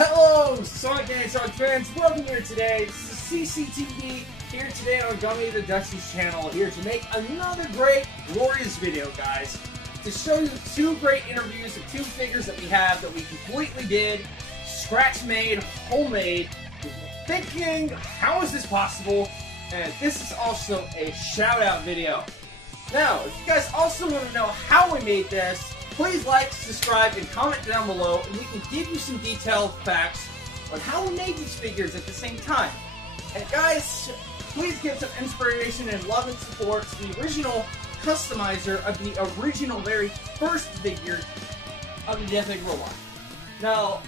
Hello, Sonic and Sonic fans. Welcome here today. This is CCTV here today on Gummy the Dusty's channel. Here to make another great, glorious video, guys. To show you two great interviews of two figures that we have that we completely did, scratch made, homemade. Thinking, how is this possible? And this is also a shout out video. Now, if you guys also want to know how we made this, please like, subscribe, and comment down below, and we can give you some detailed facts on how we made these figures at the same time. And guys, please give some inspiration and love and support to the original customizer of the original very first figure of the Death Egg Robot. Now,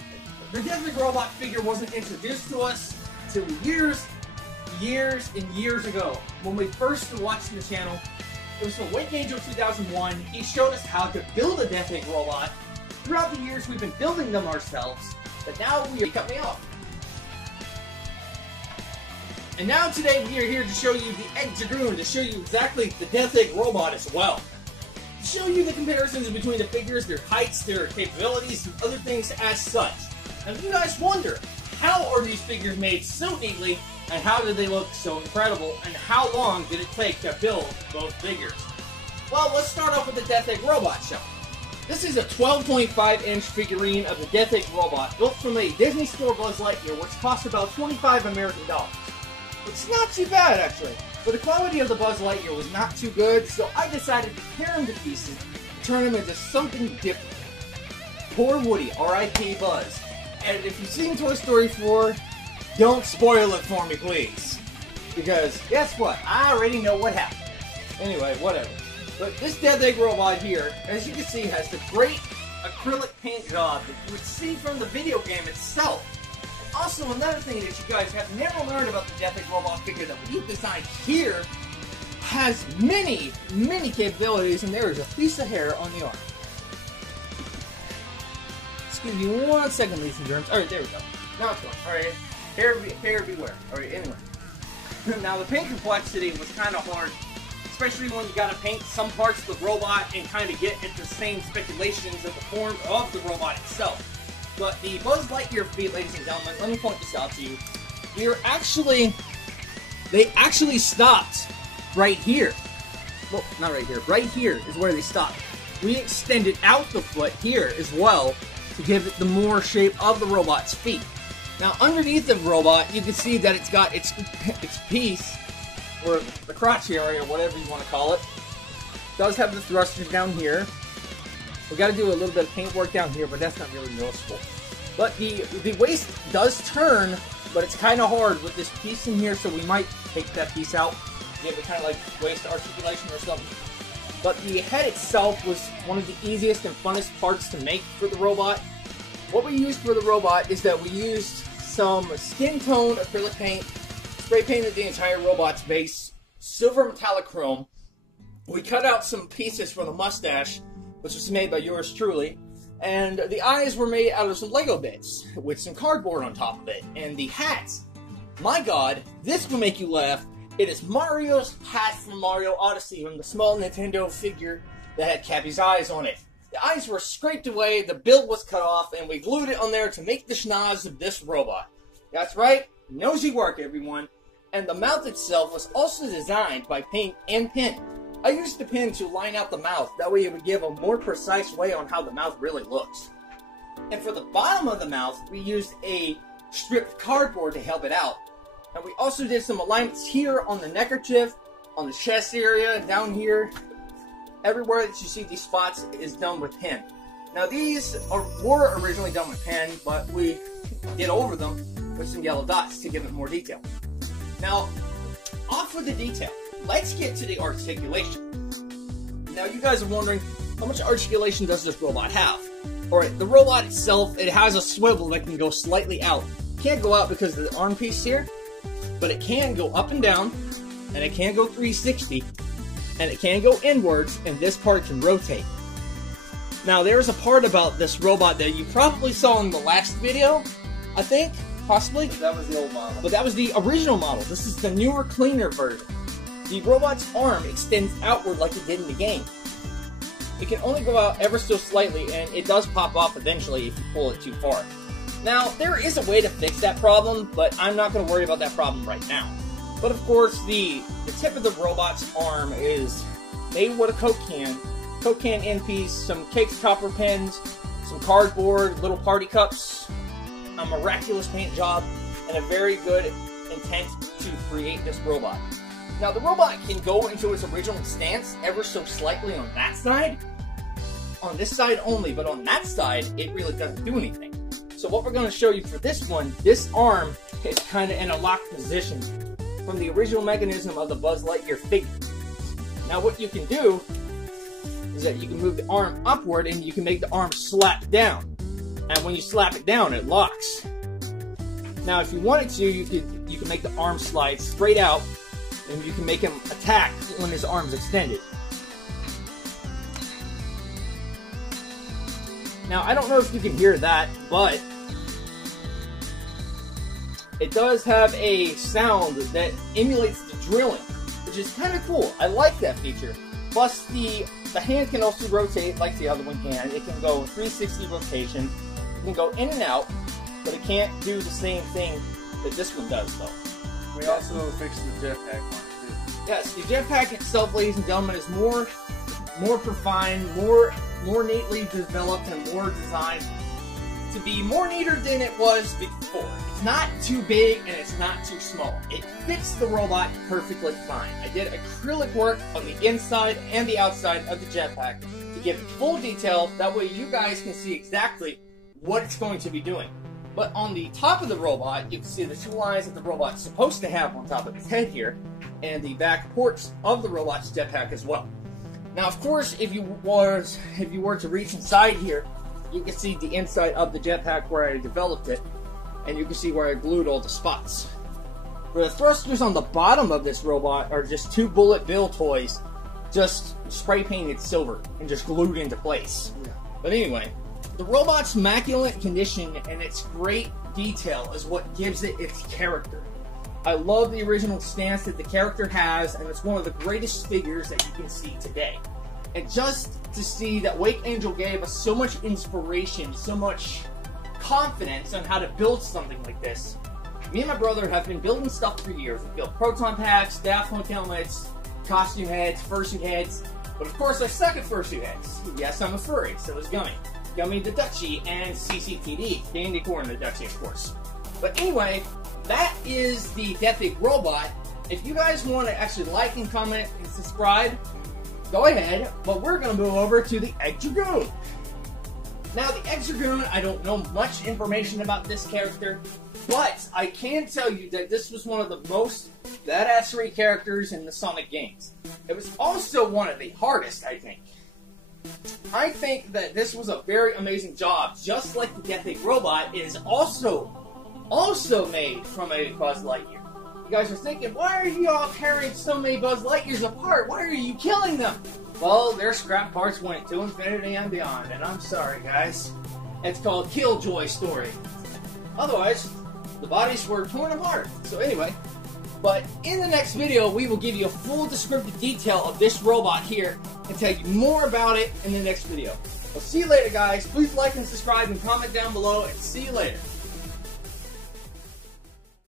the Death Egg Robot figure wasn't introduced to us until years and years ago. When we first started watching the channel, it was from Wake Angel 2001. He showed us how to build a Death Egg Robot. Throughout the years, we've been building them ourselves, but now we cut me off. And now today we are here to show you the Egg Dragoon, to show you exactly the Death Egg Robot as well. To show you the comparisons between the figures, their heights, their capabilities, and other things as such. And if you guys wonder, how are these figures made so neatly, and how did they look so incredible, and how long did it take to build both figures? Well, let's start off with the Death Egg Robot show. This is a 12.5-inch figurine of the Death Egg Robot, built from a Disney Store Buzz Lightyear, which cost about 25 American dollars. It's not too bad, actually, but the quality of the Buzz Lightyear was not too good, so I decided to tear him to pieces and turn him into something different. Poor Woody, R.I.P. Buzz. And if you've seen Toy Story 4, don't spoil it for me, please. Because, guess what? I already know what happened. Anyway, whatever. But this Death Egg Robot here, as you can see, has the great acrylic paint job that you would see from the video game itself. And also, another thing that you guys have never learned about the Death Egg Robot figure that we've designed here has many, many capabilities, and there is a piece of hair on the arm. Excuse me 1 second, ladies and germs. Alright, there we go. Now it's going. Alright, hair beware. Alright, anyway. Now, the paint complexity was kind of hard, especially when you got to paint some parts of the robot and kind of get at the same speculations of the form of the robot itself. But the Buzz Lightyear feet, ladies and gentlemen, let me point this out to you. They actually stopped right here. Well, not right here. Right here is where they stopped. We extended out the foot here as well to give it the more shape of the robot's feet. Now, underneath the robot, you can see that it's got its piece, or the crotch area, or whatever you want to call it. It does have the thrusters down here. We got to do a little bit of paint work down here, but that's not really noticeable. But the waist does turn, but it's kind of hard with this piece in here, so we might take that piece out, give it kind of like waist articulation or something. But the head itself was one of the easiest and funnest parts to make for the robot. What we used for the robot is that we used some skin tone acrylic paint, spray painted the entire robot's base, silver metallic chrome. We cut out some pieces for the mustache, which was made by yours truly, and the eyes were made out of some Lego bits with some cardboard on top of it. And the hats, my god, this will make you laugh. It is Mario's hat from Mario Odyssey, from the small Nintendo figure that had Cappy's eyes on it. The eyes were scraped away, the build was cut off, and we glued it on there to make the schnoz of this robot. That's right, nosy work, everyone. And the mouth itself was also designed by paint and pin. I used the pin to line out the mouth, that way it would give a more precise way on how the mouth really looks. And for the bottom of the mouth, we used a stripped cardboard to help it out. And we also did some alignments here on the neckerchief, on the chest area, down here. Everywhere that you see these spots is done with pen. Now these were originally done with pen, but we did over them with some yellow dots to give it more detail. Now, off with the detail. Let's get to the articulation. Now you guys are wondering, how much articulation does this robot have? Alright, the robot itself, it has a swivel that can go slightly out. It can't go out because of the arm piece here, but it can go up and down, and it can go 360, and it can go inwards, and this part can rotate. Now, there's a part about this robot that you probably saw in the last video, I think, possibly. That was the old model. But that was the original model. This is the newer, cleaner version. The robot's arm extends outward like it did in the game. It can only go out ever so slightly, and it does pop off eventually if you pull it too far. Now, there is a way to fix that problem, but I'm not going to worry about that problem right now. But of course, the tip of the robot's arm is made with a Coke can end piece, some caked copper pins, some cardboard, little party cups, a miraculous paint job, and a very good intent to create this robot. Now, the robot can go into its original stance ever so slightly on that side, on this side only, but on that side, it really doesn't do anything. So what we're going to show you for this one, this arm is kind of in a locked position from the original mechanism of the Buzz Lightyear figure. Now what you can do is that you can move the arm upward and you can make the arm slap down. And when you slap it down, it locks. Now if you wanted to, you can make the arm slide straight out and you can make him attack when his arm's extended. Now I don't know if you can hear that, but it does have a sound that emulates the drilling, which is kind of cool. I like that feature. Plus, the hand can also rotate like the other one can. It can go 360 rotation. It can go in and out, but it can't do the same thing that this one does, though. We also fixed the jetpack one, too. Yes, the jetpack itself, ladies and gentlemen, is more refined, more neatly developed, and more designed to be more neater than it was before. It's not too big and it's not too small. It fits the robot perfectly fine. I did acrylic work on the inside and the outside of the jetpack to give it full detail. That way you guys can see exactly what it's going to be doing. But on the top of the robot, you can see the two lines that the robot's supposed to have on top of its head here, and the back ports of the robot's jetpack as well. Now, of course, if you were to reach inside here, you can see the inside of the jetpack where I developed it, and you can see where I glued all the spots. The thrusters on the bottom of this robot are just two bullet bill toys, just spray painted silver and just glued into place. But anyway, the robot's immaculate condition and its great detail is what gives it its character. I love the original stance that the character has, and it's one of the greatest figures that you can see today. And just to see that Wake Angel gave us so much inspiration, so much confidence on how to build something like this. Me and my brother have been building stuff for years. We built proton packs, Daft Punk helmets, costume heads, fursuit heads, but of course I suck at fursuit heads. Yes, I'm a furry, so is Gummy. Gummy the Dutchie and CCTD, Candy Corn the Dutchie, of course. But anyway, that is the Death Egg Robot. If you guys want to actually like and comment and subscribe, go ahead, but we're going to move over to the Egg Dragoon. Now, the Egg Dragoon, I don't know much information about this character, but I can tell you that this was one of the most badassery characters in the Sonic games. It was also one of the hardest, I think. I think that this was a very amazing job. Just like the Death Egg Robot, it is also made from a Buzz Lightyear. You guys are thinking, why are you all carrying so many Buzz Lightyears apart? Why are you killing them? Well, their scrap parts went to infinity and beyond, and I'm sorry, guys. It's called Killjoy Story. Otherwise, the bodies were torn apart. So anyway, but in the next video, we will give you a full descriptive detail of this robot here and tell you more about it in the next video. Well, see you later, guys. Please like and subscribe and comment down below, and see you later.